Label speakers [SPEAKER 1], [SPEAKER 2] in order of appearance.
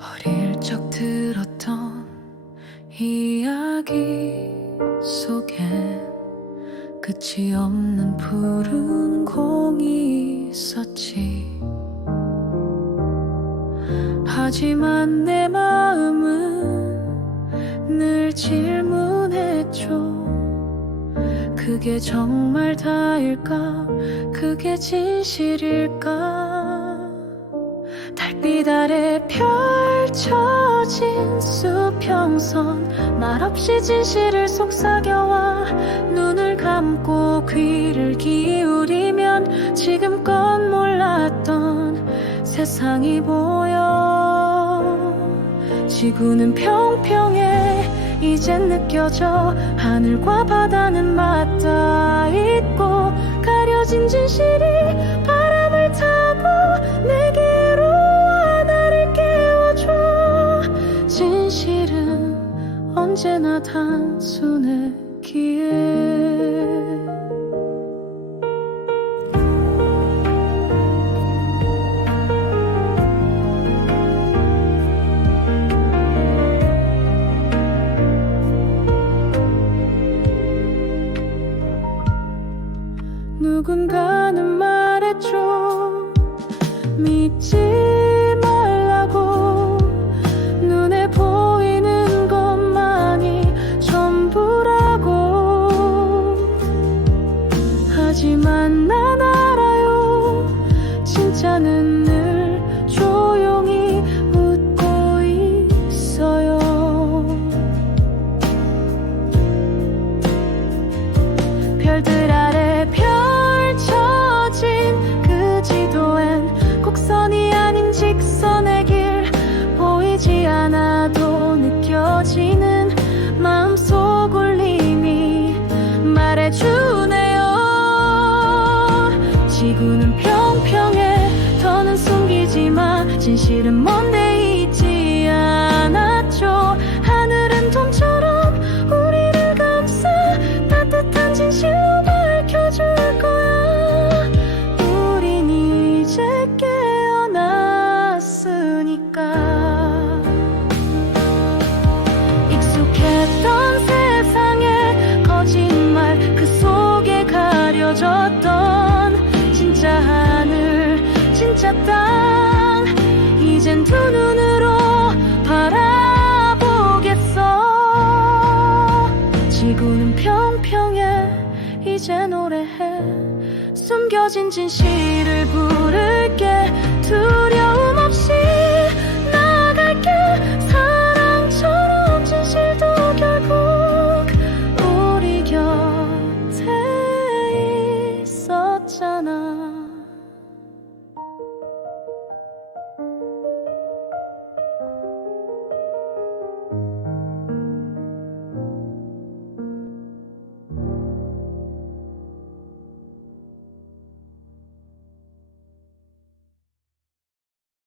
[SPEAKER 1] 어릴 적 들었던 이야기 속에 끝이 없는 푸른 공이 있었지. 하지만 내 마음은 늘 질문했죠. 그게 정말 다일까? 그게 진실일까? 달빛 아래 펼쳐진 수평선 말없이 진실을 속삭여와 눈을 감고 귀를 기울이면 지금껏 몰랐던 세상이 보여. 지구는 평평해 이젠 느껴져. 하늘과 바다는 맞닿아 있고 가려진 진실이 진실은 언제나 단순했기에 누군가는 말했죠 믿지 별들 아래 펼쳐진 그 지도엔 곡선이 아닌 직선의 길 보이지 않아도 느껴지는 마음속 울림이 말해주네요. 지구는 평평해 더는 숨기지 마. 진실은 먼데 땅 이젠 두 눈으로 바라보겠어. 지구는 평평해 이제 노래해. 숨겨진 진실을 부를게. 두려